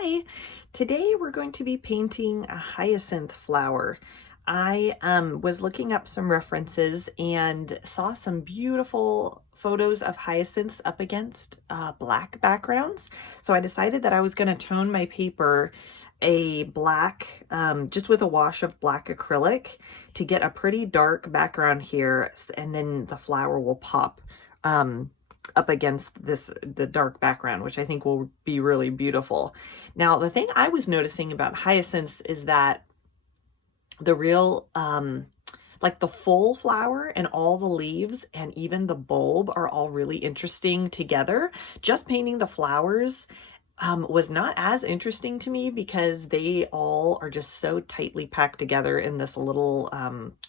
Hi, today we're going to be painting a hyacinth flower. I was looking up some references and saw some beautiful photos of hyacinths up against black backgrounds. So I decided that I was going to tone my paper a black, just with a wash of black acrylic to get a pretty dark background here, and then the flower will pop up against the dark background, which I think will be really beautiful. Now, the thing I was noticing about hyacinths is that the real, like the full flower and all the leaves and even the bulb are all really interesting together. Just painting the flowers was not as interesting to me because they all are just so tightly packed together in this little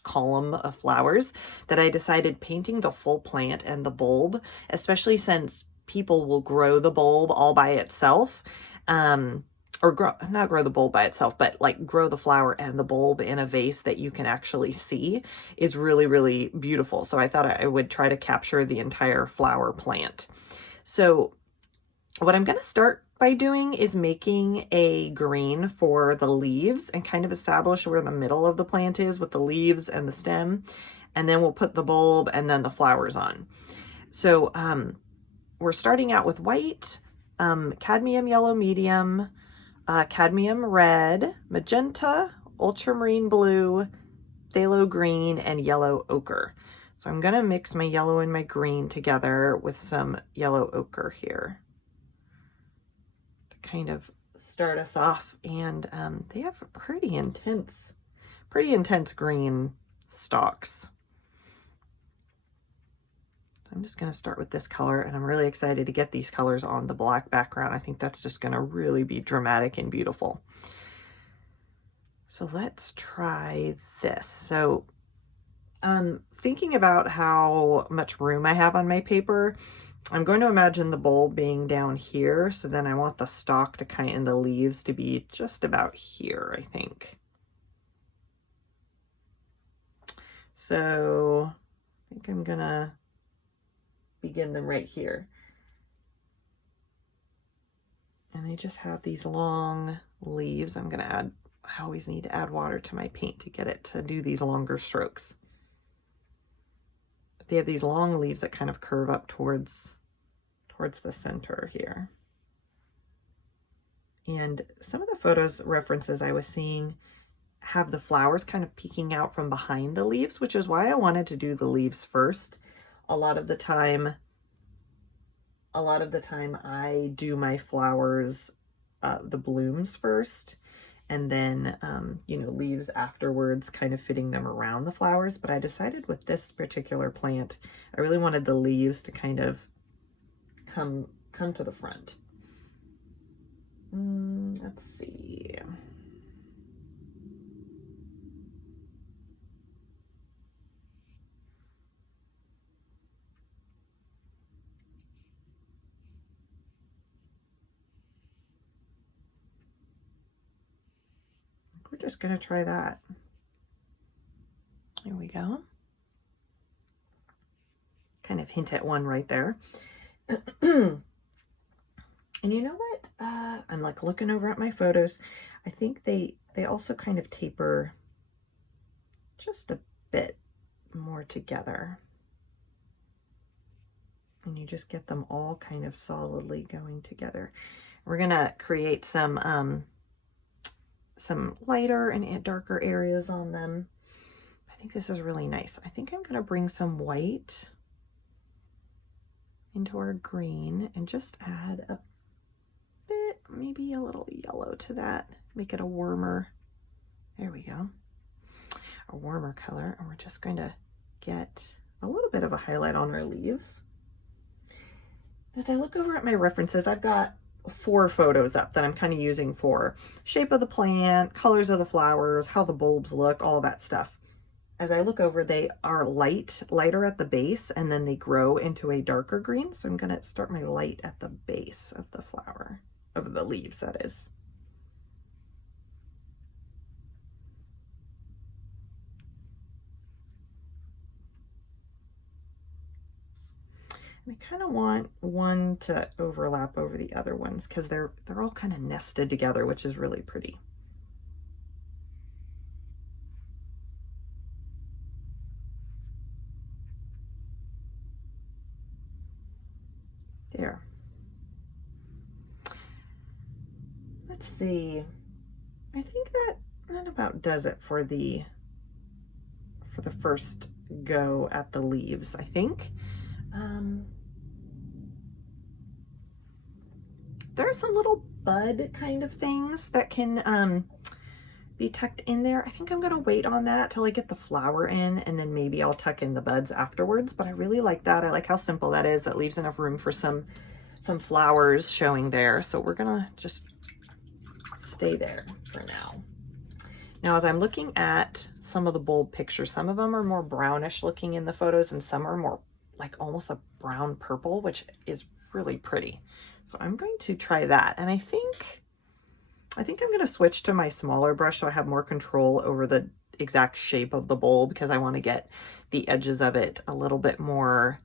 column of flowers that I decided painting the full plant and the bulb, especially since people will grow the bulb all by itself, or not grow the bulb by itself, but like grow the flower and the bulb in a vase that you can actually see, is really, really beautiful. So I thought I would try to capture the entire flower plant. So what I'm going to start by doing is making a green for the leaves and kind of establish where the middle of the plant is with the leaves and the stem. And then we'll put the bulb and then the flowers on. So we're starting out with white, cadmium yellow medium, cadmium red, magenta, ultramarine blue, phthalo green, and yellow ochre. So I'm going to mix my yellow and my green together with some yellow ochre here, kind of start us off. And they have pretty intense green stalks. So I'm just going to start with this color, and I'm really excited to get these colors on the black background. I think that's just going to really be dramatic and beautiful. So let's try this. So thinking about how much room I have on my paper, I'm going to imagine the bulb being down here, so then I want the stalk to kind of, and the leaves to be just about here, I think. So I think I'm gonna begin them right here. And they just have these long leaves. I'm gonna add, I always need to add water to my paint to get it to do these longer strokes. But they have these long leaves that kind of curve up towards the center here. And some of the photos references I was seeing have the flowers kind of peeking out from behind the leaves, which is why I wanted to do the leaves first. A lot of the time I do my flowers, the blooms first, and then, leaves afterwards, kind of fitting them around the flowers. But I decided with this particular plant, I really wanted the leaves to kind of come to the front. Let's see. We're just going to try that. There we go. Kind of hint at one right there. And you know what? I'm like looking over at my photos. I think they also kind of taper just a bit more together. And you just get them all kind of solidly going together. We're gonna create some lighter and darker areas on them. I think this is really nice. I think I'm gonna bring some white into our green and just add a bit, maybe a little yellow to that, make it a warmer, there we go, a warmer color. And we're just going to get a little bit of a highlight on our leaves. As I look over at my references, I've got 4 photos up that I'm kind of using for shape of the plant, colors of the flowers, how the bulbs look, all that stuff. As I look over, they are lighter at the base, and then they grow into a darker green. So I'm going to start my light at the base of the flower, of the leaves, that is. I kind of want one to overlap over the other ones because they're all kind of nested together, which is really pretty. There. Let's see. I think that about does it for the first go at the leaves, I think. There are some little bud kind of things that can be tucked in there. I think I'm gonna wait on that till I get the flower in, and then maybe I'll tuck in the buds afterwards, but I really like that. I like how simple that is. That leaves enough room for some flowers showing there. So we're gonna just stay there for now. Now, as I'm looking at some of the bulb pictures, some of them are more brownish looking in the photos, and some are more like almost a brown purple, which is really pretty. So I'm going to try that. And I think I'm going to switch to my smaller brush so I have more control over the exact shape of the bulb, because I want to get the edges of it a little bit more,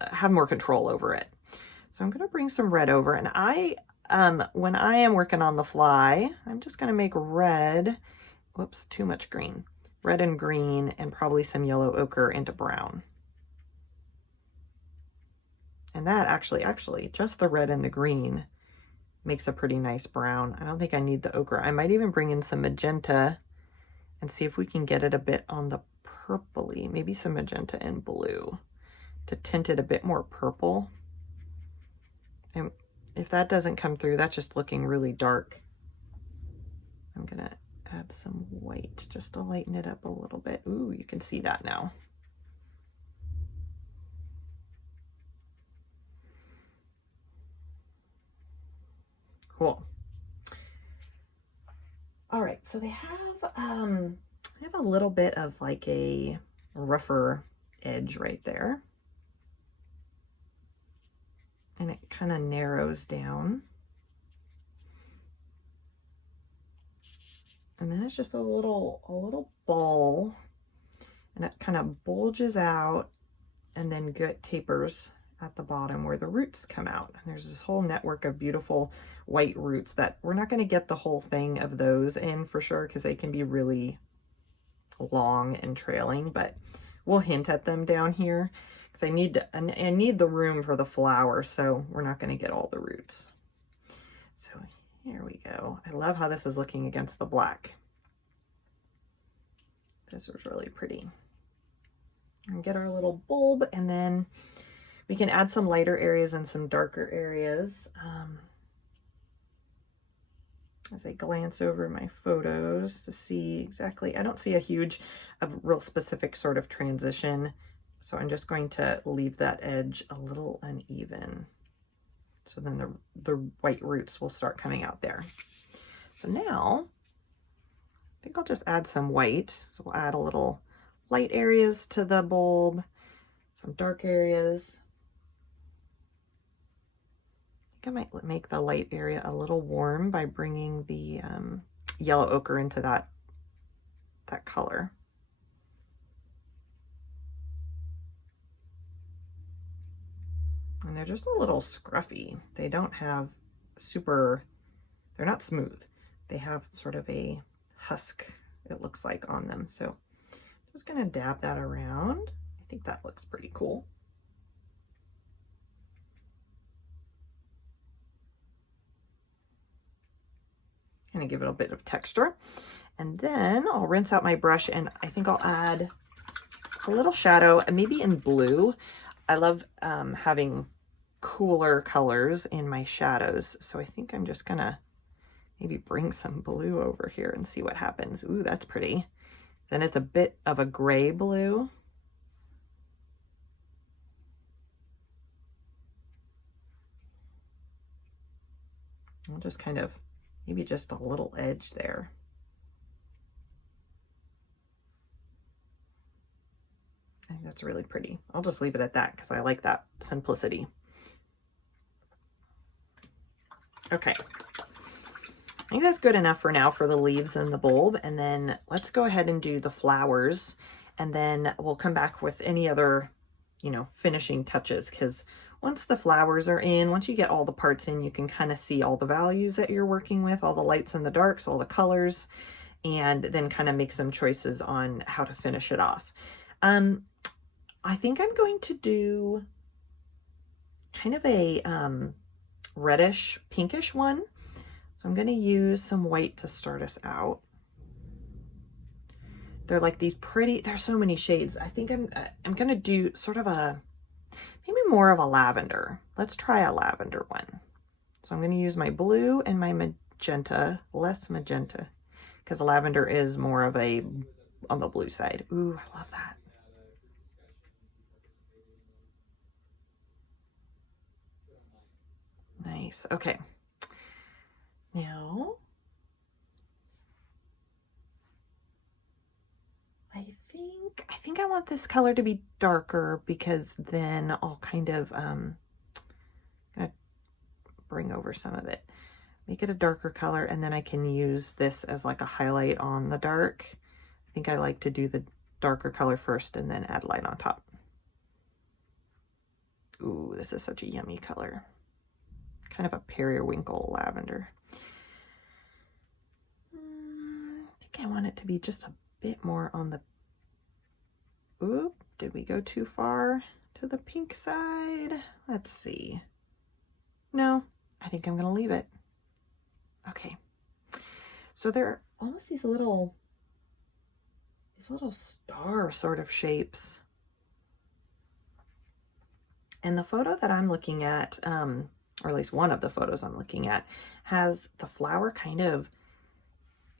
have more control over it. So I'm going to bring some red over, and when I am working on the fly, I'm just going to make red, whoops, too much green, red and green, and probably some yellow ochre into brown. And that actually, just the red and the green makes a pretty nice brown. I don't think I need the ochre. I might even bring in some magenta and see if we can get it a bit on the purpley, maybe some magenta and blue to tint it a bit more purple. And if that doesn't come through, that's just looking really dark. I'm gonna add some white just to lighten it up a little bit. Ooh, you can see that now. Cool. All right, so they have a little bit of like a rougher edge right there. And it kind of narrows down. And then it's just a little ball, and it kind of bulges out and then tapers at the bottom where the roots come out. And there's this whole network of beautiful white roots that we're not going to get the whole thing of those in for sure, because they can be really long and trailing, but we'll hint at them down here because I need the room for the flower, so we're not going to get all the roots. So here we go. I love how this is looking against the black. This was really pretty. And get our little bulb, and then we can add some lighter areas and some darker areas. As I glance over my photos to see exactly, I don't see a real specific sort of transition. So I'm just going to leave that edge a little uneven. So then the white roots will start coming out there. So now, I think I'll just add some white. So we'll add a little light areas to the bulb, some dark areas. I think I might make the light area a little warm by bringing the yellow ochre into that color. And they're just a little scruffy. They don't have they're not smooth. They have sort of a husk, it looks like, on them. So I'm just gonna dab that around. I think that looks pretty cool. Gonna give it a bit of texture. And then I'll rinse out my brush, and I think I'll add a little shadow, and maybe in blue. I love having cooler colors in my shadows. So I think I'm just gonna maybe bring some blue over here and see what happens. Ooh, that's pretty. Then it's a bit of a gray blue. I'll just kind of, maybe just a little edge there. I think that's really pretty. I'll just leave it at that because I like that simplicity. Okay. I think that's good enough for now for the leaves and the bulb. And then let's go ahead and do the flowers. And then we'll come back with any other you know, finishing touches, because once the flowers are in, once you get all the parts in, you can kind of see all the values that you're working with, all the lights and the darks, all the colors, and then kind of make some choices on how to finish it off. I think I'm going to do kind of a reddish pinkish one. So I'm going to use some white to start us out. They're like these pretty, there's so many shades. I think I'm going to do sort of a, maybe more of a lavender. Let's try a lavender one. So I'm going to use my blue and my magenta, less magenta, because lavender is more of a, on the blue side. Ooh, I love that. Nice. Okay. Now, I think I want this color to be darker, because then I'll kind of gonna bring over some of it, make it a darker color, and then I can use this as like a highlight on the dark. I think I like to do the darker color first and then add light on top. Ooh, this is such a yummy color. Kind of a periwinkle lavender. I think I want it to be just a bit more on the, oop, did we go too far to the pink side? Let's see. No, I think I'm gonna leave it. Okay. So there are almost these little star sort of shapes. And the photo that I'm looking at, or at least one of the photos I'm looking at, has the flower kind of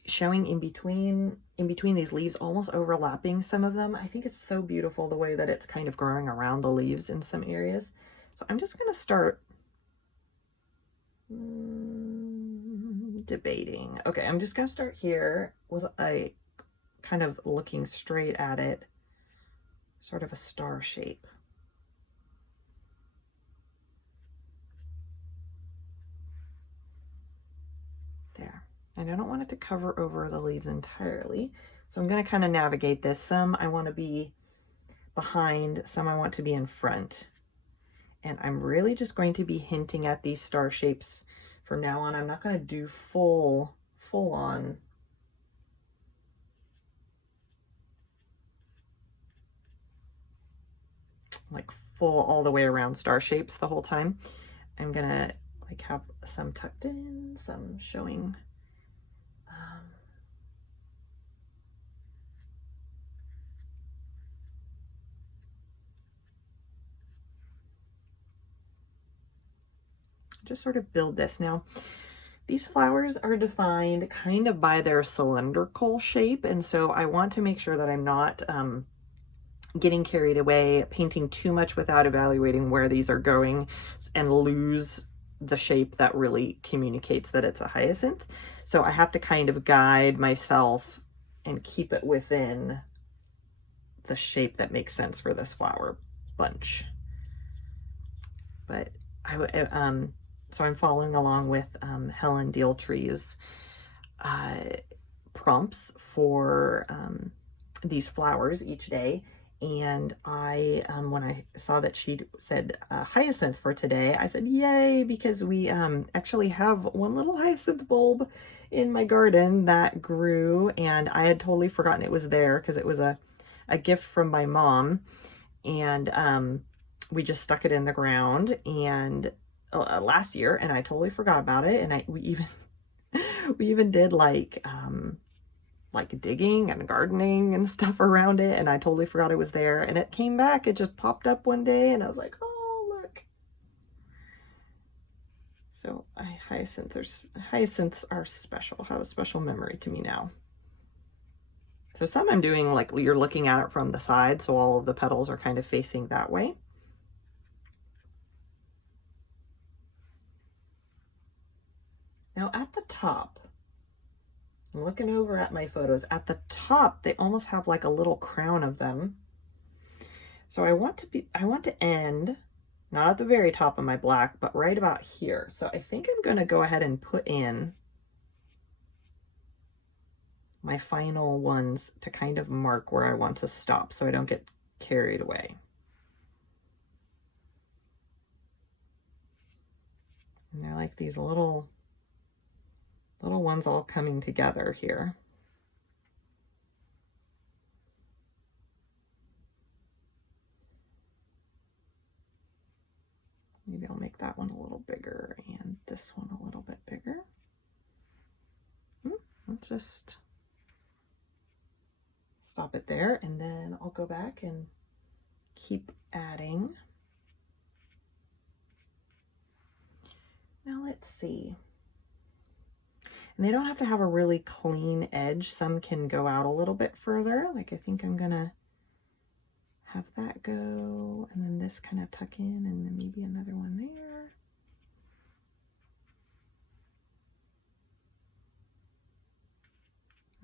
showing in between these leaves, almost overlapping some of them. I think it's so beautiful the way that it's kind of growing around the leaves in some areas. So I'm just going to start debating. Okay, I'm just going to start here with a kind of looking straight at it, sort of a star shape. There. And I don't want it to cover over the leaves entirely. So I'm going to kind of navigate this. Some I want to be behind, some I want to be in front. And I'm really just going to be hinting at these star shapes from now on. I'm not going to do full on like full all the way around star shapes the whole time. I'm going to like have some tucked in, some showing. Just sort of build this. Now, these flowers are defined kind of by their cylindrical shape, and so I want to make sure that I'm not getting carried away, painting too much without evaluating where these are going, and lose the shape that really communicates that it's a hyacinth. So I have to kind of guide myself and keep it within the shape that makes sense for this flower bunch. But so I'm following along with Helen Dealtree's prompts for these flowers each day. And I, when I saw that she said hyacinth for today, I said, yay, because we actually have one little hyacinth bulb in my garden that grew, and I had totally forgotten it was there because it was a gift from my mom. And we just stuck it in the ground and last year, and I totally forgot about it. And we even did like digging and gardening and stuff around it, and I totally forgot it was there, and it came back. It just popped up one day, and I was like, oh, look. So hyacinths are special, have a special memory to me now. So some I'm doing like you're looking at it from the side, so all of the petals are kind of facing that way. Now at the top, I'm looking over at my photos. At the top, they almost have like a little crown of them. So I want to end, not at the very top of my black, but right about here. So I think I'm going to go ahead and put in my final ones to kind of mark where I want to stop so I don't get carried away. And they're like these little ones all coming together here. Maybe I'll make that one a little bigger and this one a little bit bigger. Let's just stop it there, and then I'll go back and keep adding. Now let's see. And they don't have to have a really clean edge. Some can go out a little bit further. Like I think I'm gonna have that go, and then this kind of tuck in, and then maybe another one there.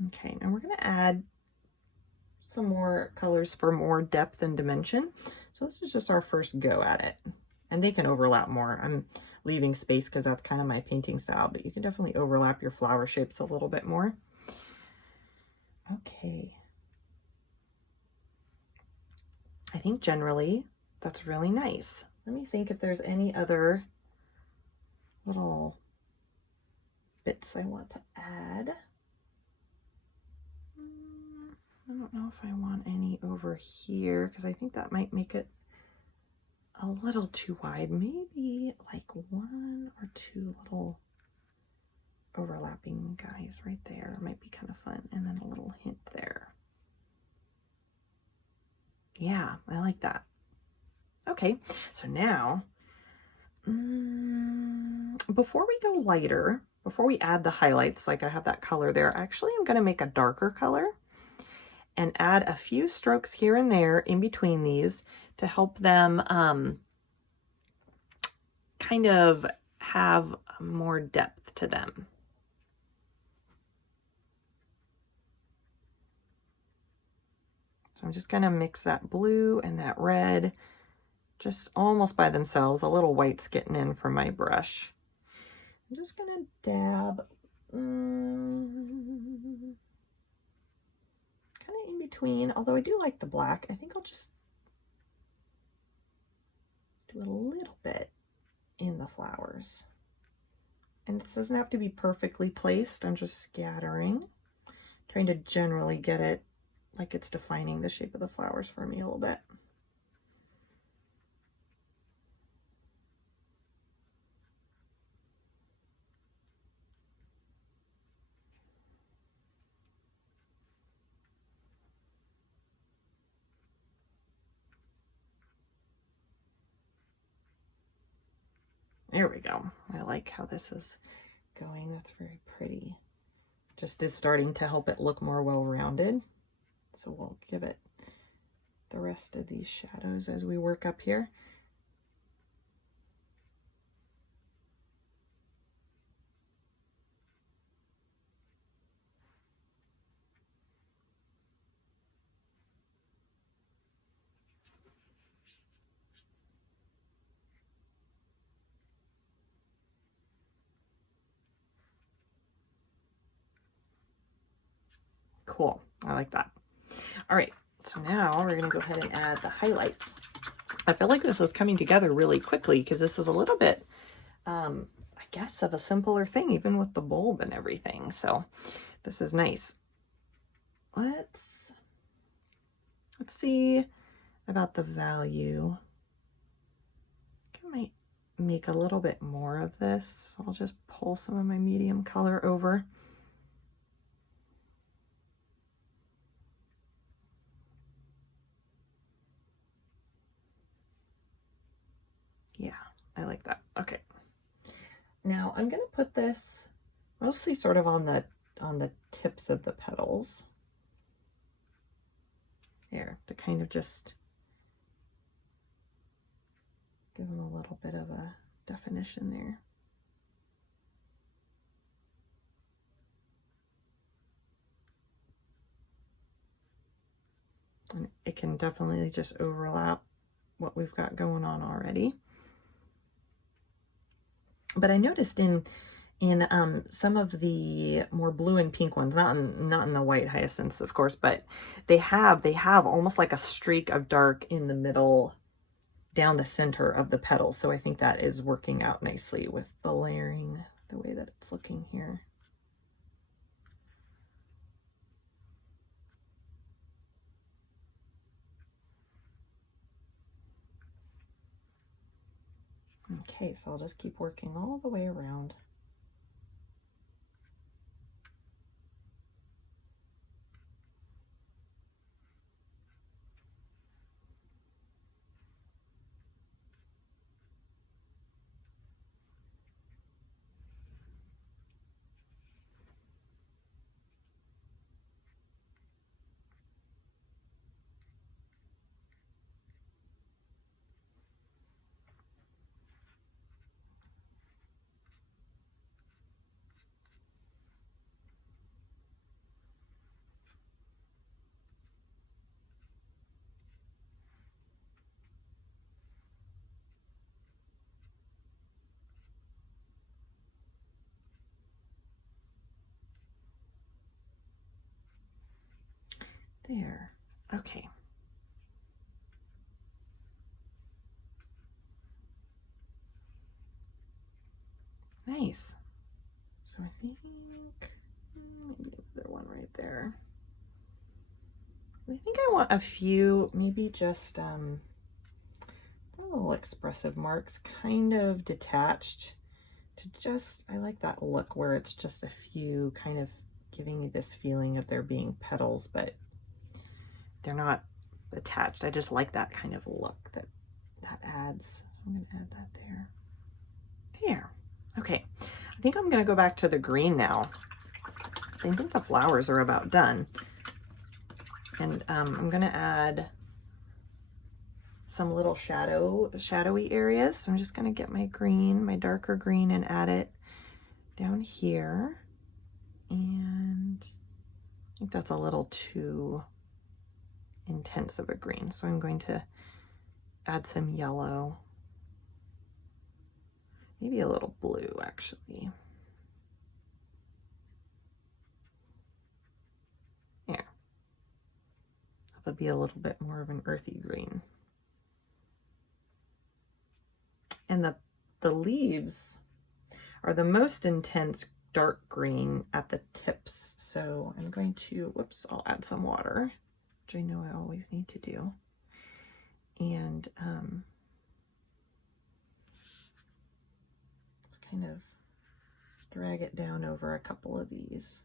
Okay, now we're gonna add some more colors for more depth and dimension. So this is just our first go at it. And they can overlap more. I'm leaving space because that's kind of my painting style, but you can definitely overlap your flower shapes a little bit more. Okay. I think generally that's really nice. Let me think if there's any other little bits I want to add. I don't know if I want any over here because I think that might make it a little too wide. Maybe like one or two little overlapping guys right there might be kind of fun, and then a little hint there. Yeah, I like that. Okay, so now before we go lighter, before we add the highlights, like I have that color there, actually I'm going to make a darker color and add a few strokes here and there in between these to help them kind of have more depth to them. So I'm just going to mix that blue and that red just almost by themselves. A little white's getting in from my brush. I'm just going to dab kind of in between, although I do like the black. I think I'll just do a little bit in the flowers. And this doesn't have to be perfectly placed. I'm just scattering, trying to generally get it like it's defining the shape of the flowers for me a little bit. There we go. I like how this is going. That's very pretty. Just is starting to help it look more well-rounded. So we'll give it the rest of these shadows as we work up here. Cool. I like that. All right. So now we're going to go ahead and add the highlights. I feel like this is coming together really quickly because this is a little bit, I guess, of a simpler thing, even with the bulb and everything. So this is nice. Let's see about the value. I might make a little bit more of this. I'll just pull some of my medium color over. Yeah, I like that. Okay. Now I'm going to put this mostly sort of on the tips of the petals. There, to kind of just give them a little bit of a definition there. And it can definitely just overlap what we've got going on already. But I noticed in some of the more blue and pink ones, not in the white hyacinths, of course, but they have almost like a streak of dark in the middle down the center of the petals. So I think that is working out nicely with the layering, the way that it's looking here. Okay, so I'll just keep working all the way around. There. Okay. Nice. So I think maybe there's one right there. I think I want a few, maybe just little expressive marks, kind of detached to just, I like that look where it's just a few, kind of giving you this feeling of there being petals, but they're not attached. I just like that kind of look that adds. I'm gonna add that there. There. Okay. I think I'm gonna go back to the green now. So I think the flowers are about done. And I'm gonna add some little shadowy areas. So I'm just gonna get my green, my darker green, and add it down here. And I think that's a little too intense of a green. So I'm going to add some yellow, maybe a little blue actually. There. That would be a little bit more of an earthy green. And the leaves are the most intense dark green at the tips. So I'm going to, whoops, I'll add some water, which I know I always need to do. And just kind of drag it down over a couple of these.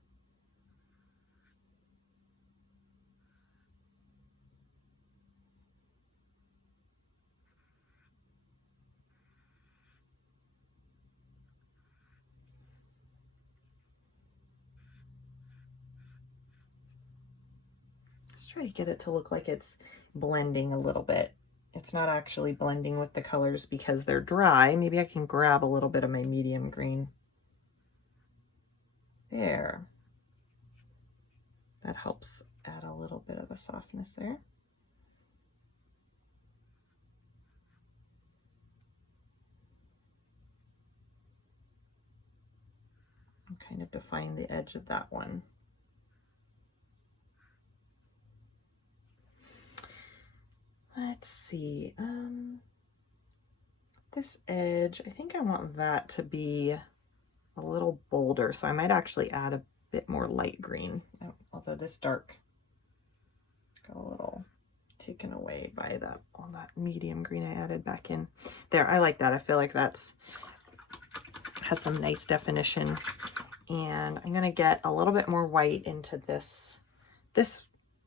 Just try to get it to look like it's blending a little bit. It's not actually blending with the colors because they're dry. Maybe I can grab a little bit of my medium green. There. That helps add a little bit of a softness there. And kind of define the edge of that one. Let's see, this edge, I think I want that to be a little bolder, so I might actually add a bit more light green, although this dark got a little taken away by that, all that medium green I added back in. There, I like that. I feel like that's has some nice definition. And I'm gonna get a little bit more white into this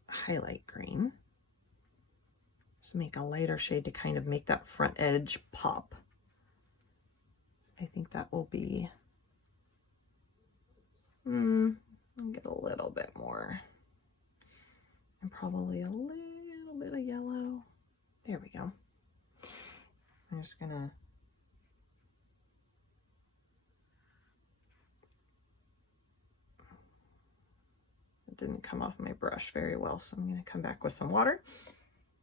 highlight green. Just make a lighter shade to kind of make that front edge pop. I think that will be, I'll get a little bit more. And probably a little bit of yellow. There we go. I'm just gonna it didn't come off my brush very well, so I'm gonna come back with some water.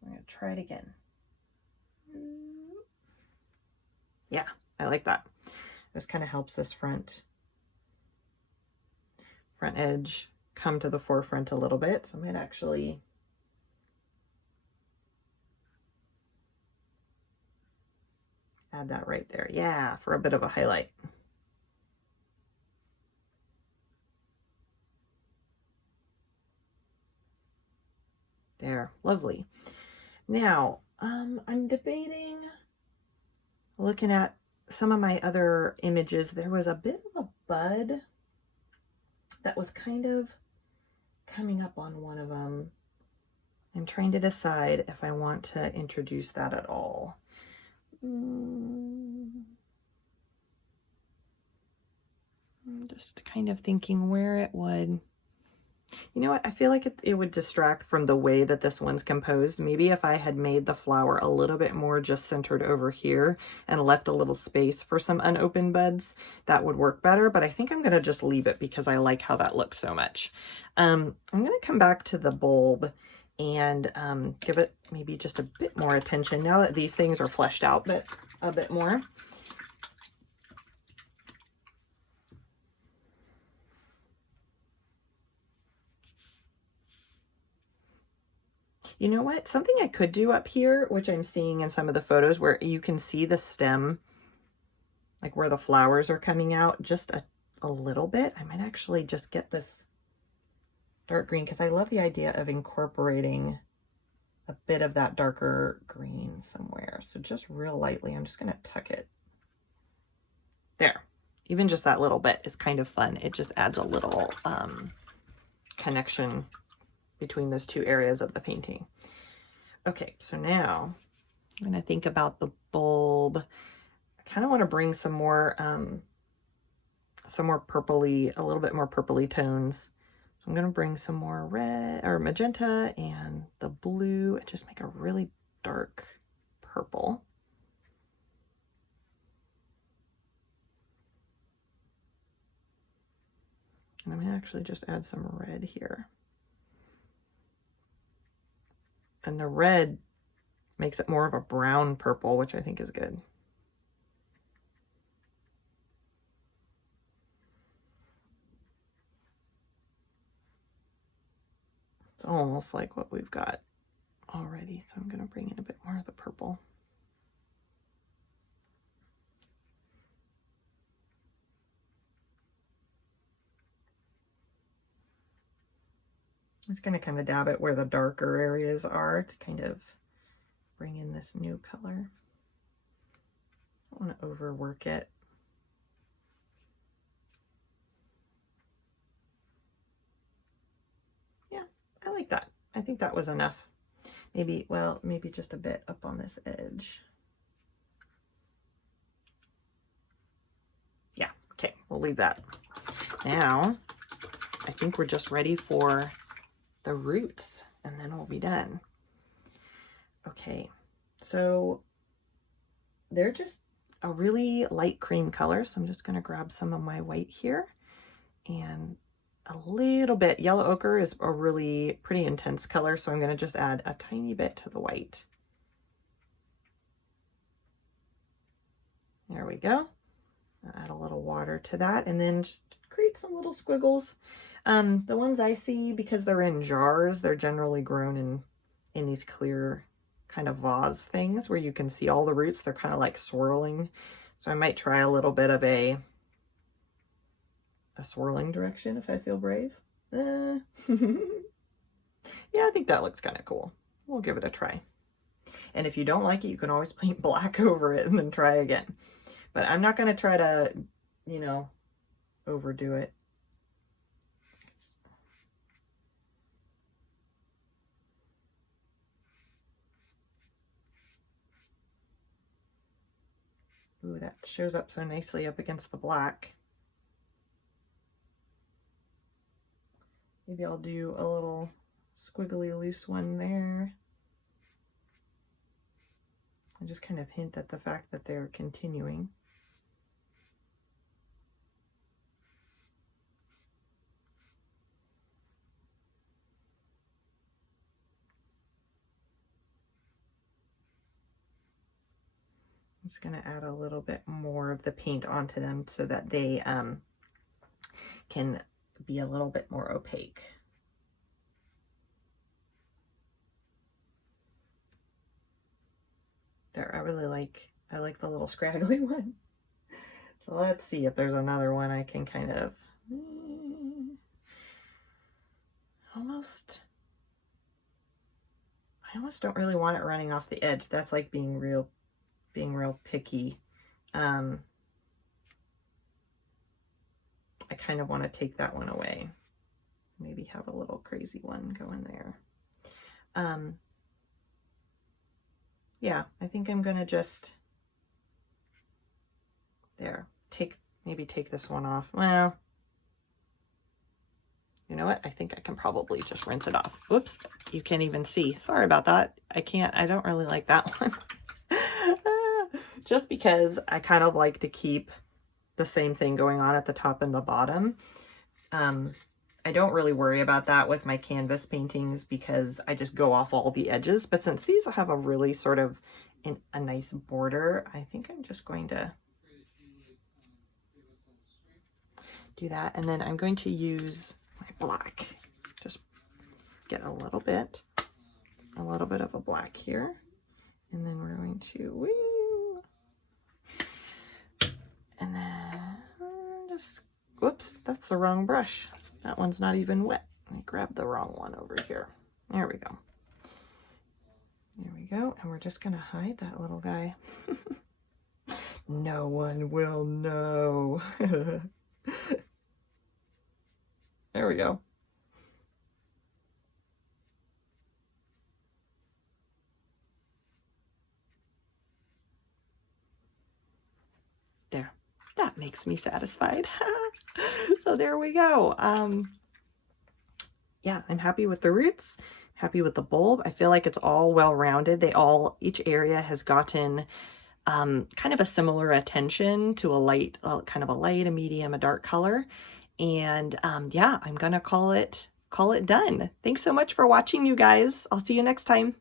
I'm gonna try it again. Yeah, I like that. This kind of helps this front edge come to the forefront a little bit. So I might actually add that right there. Yeah, for a bit of a highlight. There, lovely. Now, I'm debating, looking at some of my other images, there was a bit of a bud that was kind of coming up on one of them. I'm trying to decide if I want to introduce that at all. I'm just kind of thinking where it would. You know what? I feel like it would distract from the way that this one's composed. Maybe if I had made the flower a little bit more just centered over here and left a little space for some unopened buds, that would work better. But I think I'm going to just leave it because I like how that looks so much. I'm going to come back to the bulb and give it maybe just a bit more attention now that these things are fleshed out a bit more. You know what? Something I could do up here, which I'm seeing in some of the photos where you can see the stem, like where the flowers are coming out, just a little bit. I might actually just get this dark green because I love the idea of incorporating a bit of that darker green somewhere. So just real lightly, I'm just going to tuck it there. Even just that little bit is kind of fun. It just adds a little connection between those two areas of the painting. Okay, so now I'm going to think about the bulb. I kind of want to bring some more purpley, a little bit more purpley tones. So I'm going to bring some more red or magenta and the blue and just make a really dark purple. And I'm going to actually just add some red here. And the red makes it more of a brown purple, which I think is good. It's almost like what we've got already, so I'm going to bring in a bit more of the purple. I'm just going to kind of dab it where the darker areas are to kind of bring in this new color. I don't want to overwork it. Yeah, I like that. I think that was enough. Maybe, well, maybe just a bit up on this edge. Yeah, okay, we'll leave that. Now, I think we're just ready for the roots and then we'll be done. Okay, so they're just a really light cream color. So I'm just going to grab some of my white here and a little bit. Yellow ochre is a really pretty intense color. So I'm going to just add a tiny bit to the white. There we go. I'll add a little water to that and then just create some little squiggles. The ones I see, because they're in jars, they're generally grown in these clear kind of vase things where you can see all the roots. They're kind of like swirling. So I might try a little bit of a swirling direction if I feel brave. Yeah, I think that looks kind of cool. We'll give it a try. And if you don't like it, you can always paint black over it and then try again. But I'm not going to try to, you know, overdo it. Ooh, that shows up so nicely up against the black. Maybe I'll do a little squiggly loose one there. And just kind of hint at the fact that they're continuing. I'm just going to add a little bit more of the paint onto them so that they can be a little bit more opaque. There, I really like I like the little scraggly one. So let's see if there's another one I can kind of almost, I almost don't really want it running off the edge. That's like being real picky. I kind of want to take that one away. Maybe have a little crazy one go in there. Yeah, I think I'm gonna just, there, maybe take this one off. Well, you know what? I think I can probably just rinse it off. Whoops, you can't even see. Sorry about that. I don't really like that one. Just because I kind of like to keep the same thing going on at the top and the bottom. I don't really worry about that with my canvas paintings because I just go off all the edges. But since these have a really sort of a nice border, I think I'm just going to do that. And then I'm going to use my black. Just get a little bit of a black here. And then we're going to, woo, and then just, whoops, that's the wrong brush. That one's not even wet. I grabbed the wrong one over here. There we go. There we go. And we're just going to hide that little guy. No one will know. There we go. There. That makes me satisfied. So there we go. Yeah, I'm happy with the roots, happy with the bulb. I feel like it's all well-rounded. Each area has gotten kind of a similar attention to a light, kind of a light, a medium, a dark color. And yeah, I'm gonna call it done. Thanks so much for watching, you guys. I'll see you next time.